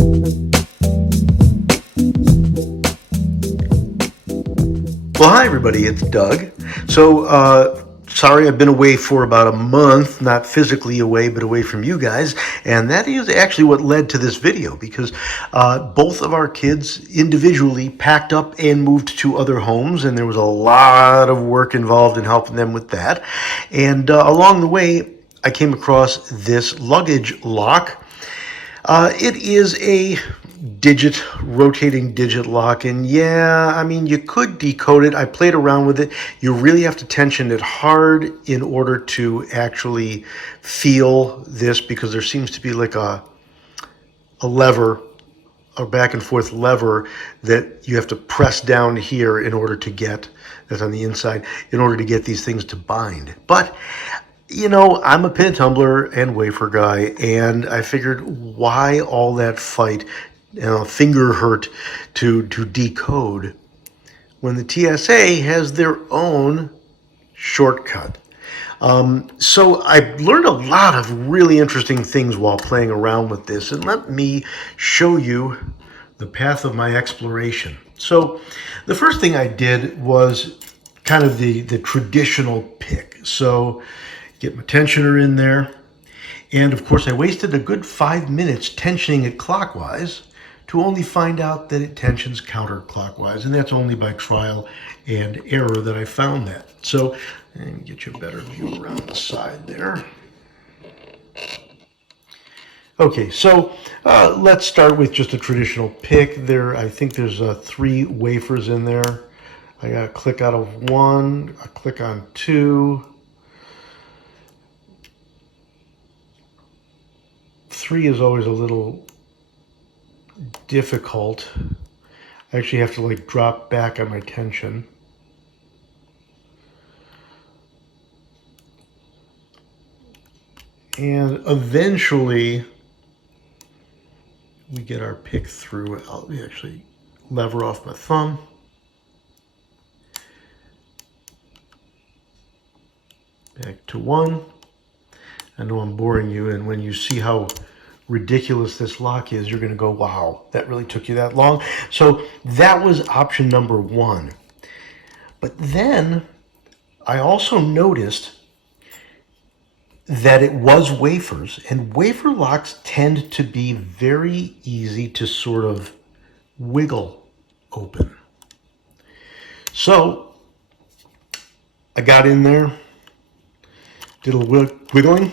Well, hi everybody, it's Doug. Sorry I've been away for about a month, not physically away, but away from you guys. And that is actually what led to this video because both of our kids individually packed up and moved to other homes, and there was a lot of work involved in helping them with that. And along the way, I came across this luggage lock. It is a rotating digit lock, and yeah, I mean, you could decode it. I played around with it. You really have to tension it hard in order to actually feel this, because there seems to be like a lever, a back and forth lever that you have to press down here in order to get, that's on the inside, in order to get these things to bind. But you know, I'm a pin tumbler and wafer guy, and I figured why all that fight, finger hurt to decode when the TSA has their own shortcut. So I learned a lot of really interesting things while playing around with this, and let me show you the path of my exploration. So the first thing I did was kind of the traditional pick. So get my tensioner in there, and of course I wasted a good 5 minutes tensioning it clockwise to only find out that it tensions counterclockwise, and that's only by trial and error that I found that. So let me get you a better view around the side there. Okay, so let's start with just a traditional pick. I think there's 3 wafers in there. I got to click out of 1, I click on 2. 3 is always a little difficult. I actually have to like drop back on my tension. And eventually we get our pick through. I'll actually lever off my thumb. Back to 1. I know I'm boring you, and when you see how ridiculous this lock is, you're going to go, wow, that really took you that long. So that was option number 1. But then I also noticed that it was wafers, and wafer locks tend to be very easy to sort of wiggle open. So I got in there, did a little wiggling,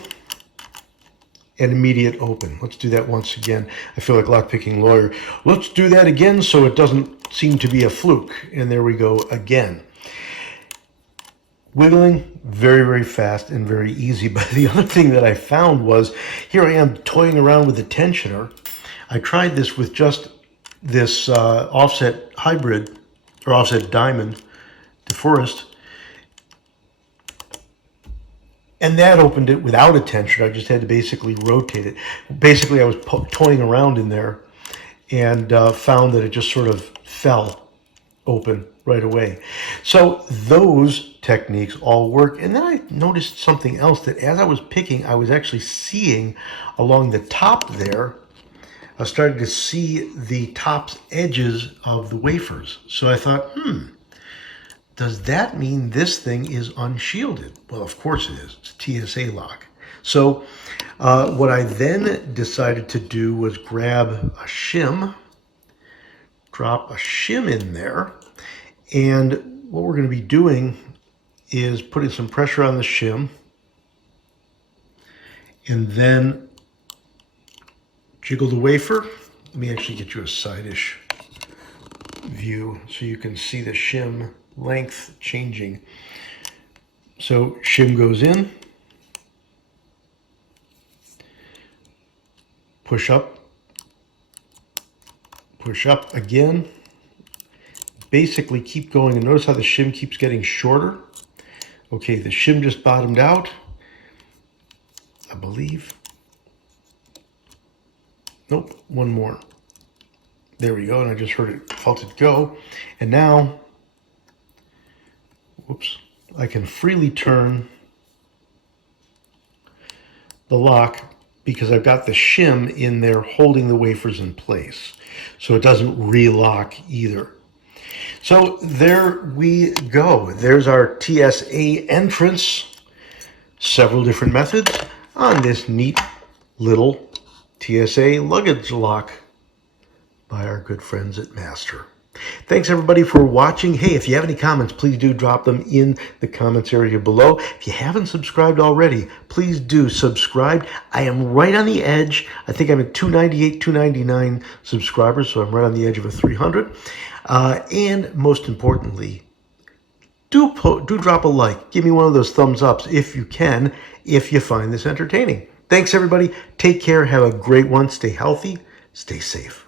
and immediate open. Let's do that once again. I feel like lockpicking lawyer. Let's do that again so it doesn't seem to be a fluke. And there we go again. Wiggling, very, very fast and very easy. But the other thing that I found was, here I am toying around with the tensioner. I tried this with just this offset hybrid, or offset diamond, DeForest, and that opened it without a tensioner. I just had to basically rotate it. Basically, I was toying around in there and found that it just sort of fell open right away. So those techniques all work. And then I noticed something else, that as I was picking, I was actually seeing along the top there, I started to see the top edges of the wafers. So I thought, does that mean this thing is unshielded? Well, of course it is. It's a TSA lock. So what I then decided to do was grab a shim, drop a shim in there, and what we're going to be doing is putting some pressure on the shim, and then jiggle the wafer. Let me actually get you a side-ish view so you can see the shim length changing. So shim goes in, push up again, basically keep going, and notice how the shim keeps getting shorter. Okay, the shim just bottomed out, I believe. Nope, one more. There we go, and I just felt it go. And now, whoops, I can freely turn the lock because I've got the shim in there holding the wafers in place, so it doesn't relock either. So there we go. There's our TSA entrance. Several different methods on this neat little TSA luggage lock by our good friends at Master. Thanks everybody for watching. Hey, if you have any comments, please do drop them in the comments area below. If you haven't subscribed already, please do subscribe. I am right on the edge. I think I'm at 298, 299 subscribers, so I'm right on the edge of a 300. And most importantly, do drop a like. Give me one of those thumbs ups if you can, if you find this entertaining. Thanks everybody. Take care. Have a great one. Stay healthy. Stay safe.